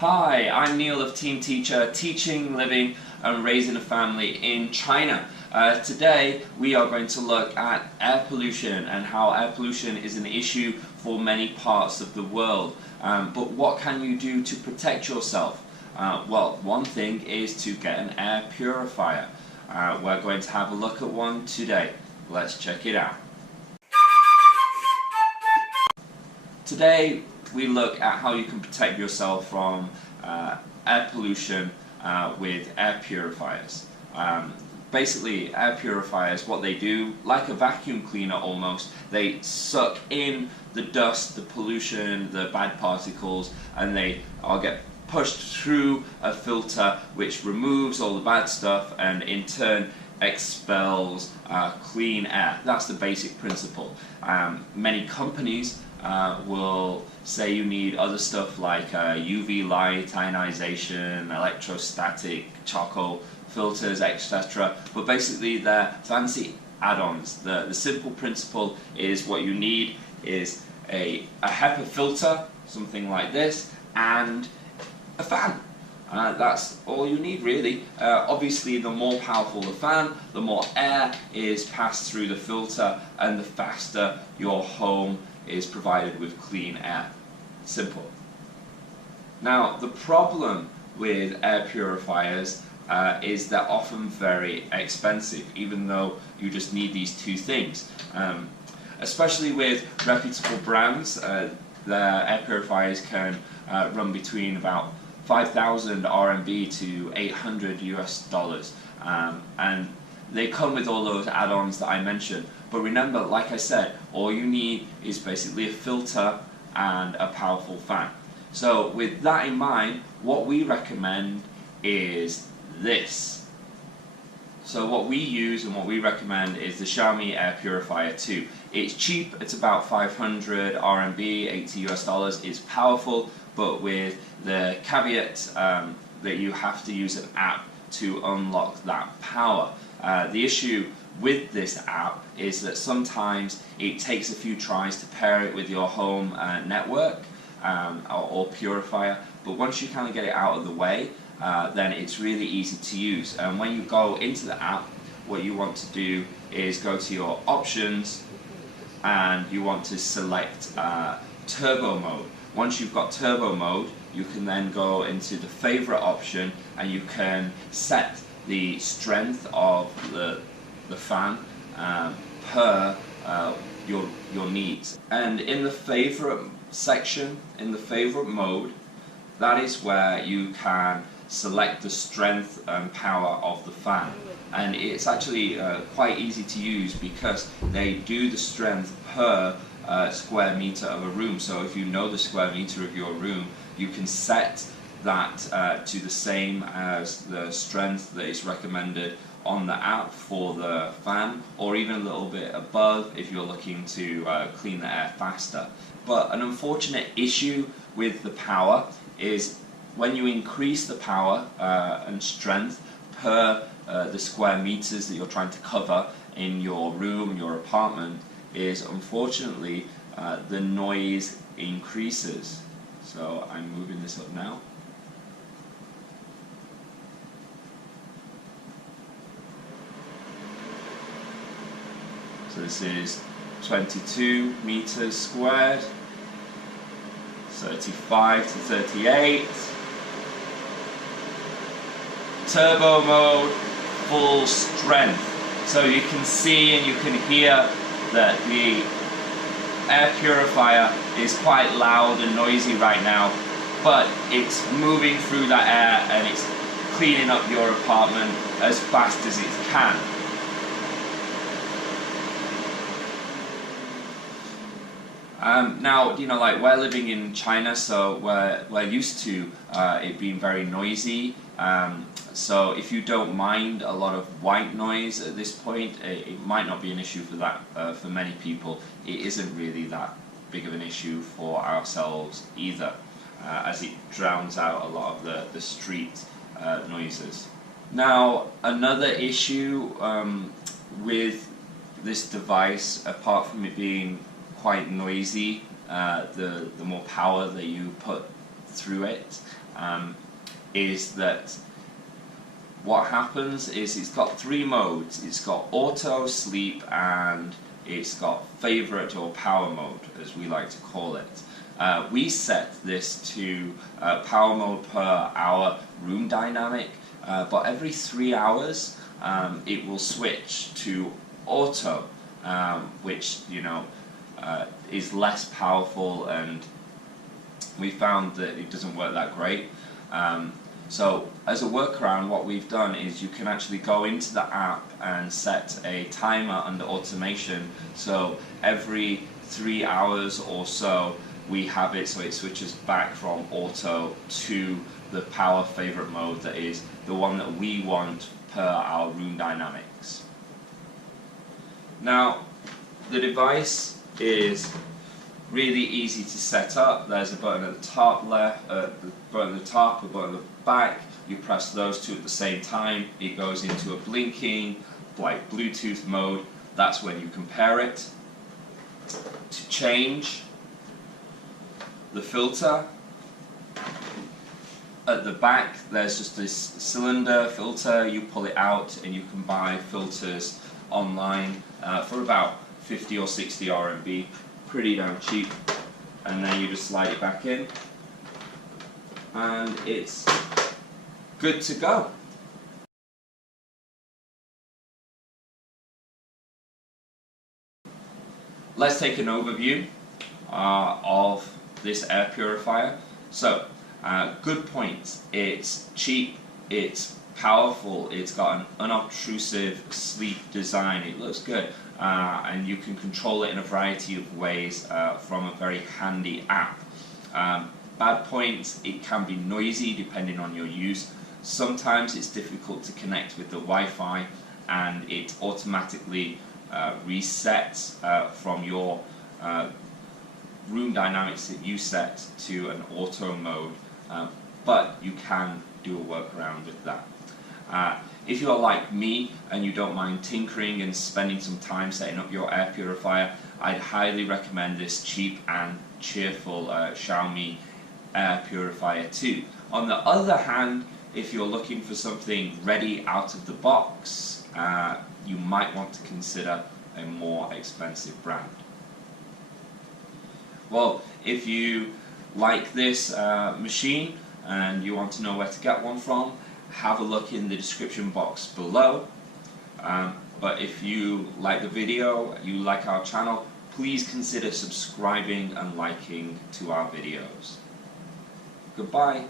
Hi, I'm Neil of Team Teacher, teaching, living and raising a family in China. Today we are going to look at air pollution and how air pollution is an issue for many parts of the world. But what can you do to protect yourself? Well, one thing is to get an air purifier. We're going to have a look at one today. Let's check it out. Today we look at how you can protect yourself from air pollution with air purifiers. Basically, air purifiers, what they do, like a vacuum cleaner almost, they suck in the dust, the pollution, the bad particles, and they all get pushed through a filter which removes all the bad stuff and in turn expels clean air. That's the basic principle. Many companies will say you need other stuff like UV light, ionization, electrostatic, charcoal filters, etc. But basically they're fancy add-ons. The simple principle is what you need is a HEPA filter, something like this, and a fan. That's all you need really. Obviously the more powerful the fan, the more air is passed through the filter and the faster your home is provided with clean air. Simple. Now the problem with air purifiers is they're often very expensive, even though you just need these two things. Especially with reputable brands, their air purifiers can run between about 5,000 RMB to 800 US dollars, and they come with all those add-ons that I mentioned. But remember, like I said, all you need is basically a filter and a powerful fan. So with that in mind, what we recommend is this. So what we use and what we recommend is the Xiaomi Air Purifier 2. It's cheap, it's about 500 RMB, 80 US dollars. It's powerful, but with the caveat that you have to use an app to unlock that power. The issue with this app is that sometimes it takes a few tries to pair it with your home network or purifier, but once you kind of get it out of the way, then it's really easy to use. And when you go into the app, what you want to do is go to your options and you want to select turbo mode. Once you've got turbo mode, you can then go into the favorite option and you can set the strength of the fan per your needs. And in the favorite section, in the favorite mode, that is where you can select the strength and power of the fan. And it's actually quite easy to use because they do the strength per square meter of a room. So if you know the square meter of your room, you can set that to the same as the strength that is recommended on the app for the fan, or even a little bit above if you're looking to clean the air faster. But an unfortunate issue with the power is when you increase the power and strength per the square meters that you're trying to cover in your room, your apartment, is unfortunately the noise increases. So I'm moving this up now. So this is 22 meters squared, 35 to 38. Turbo mode, full strength. So you can see and you can hear that the air purifier is quite loud and noisy right now, but it's moving through that air and it's cleaning up your apartment as fast as it can. Now, you know, like we're living in China, so we're used to it being very noisy. So if you don't mind a lot of white noise at this point, it might not be an issue for that for many people. It isn't really that big of an issue for ourselves either, as it drowns out a lot of the street noises. Now, another issue with this device, apart from it being quite noisy, the more power that you put through it is that what happens is it's got 3 modes. It's got auto, sleep, and it's got favorite or power mode, as we like to call it. We set this to power mode per hour room dynamic, but every 3 hours it will switch to auto, which is less powerful, and we found that it doesn't work that great. So as a workaround, what we've done is you can actually go into the app and set a timer under automation, so every 3 hours or so we have it so it switches back from auto to the power favorite mode, that is the one that we want per our room dynamics. Now the device is really easy to set up. There's a button at the top left, the button at the top, a button at the back. You press those 2 at the same time, it goes into a blinking, like Bluetooth mode. That's when you compare it. To change the filter, at the back there's just this cylinder filter. You pull it out and you can buy filters online for about 50 or 60 RMB. Pretty damn cheap, and then you just slide it back in and it's good to go. Let's take an overview of this air purifier. So, good points. It's cheap, it's powerful, it's got an unobtrusive, sleek design, it looks good, and you can control it in a variety of ways from a very handy app. Bad points: it can be noisy depending on your use. Sometimes it's difficult to connect with the Wi-Fi, and it automatically resets from your room dynamics that you set to an auto mode, but you can do a workaround with that. If you're like me and you don't mind tinkering and spending some time setting up your air purifier, I'd highly recommend this cheap and cheerful Xiaomi Air Purifier 2. On the other hand, if you're looking for something ready out of the box, you might want to consider a more expensive brand. Well, if you like this machine and you want to know where to get one from, have a look in the description box below. But if you like the video, you like our channel, please consider subscribing and liking to our videos. Goodbye.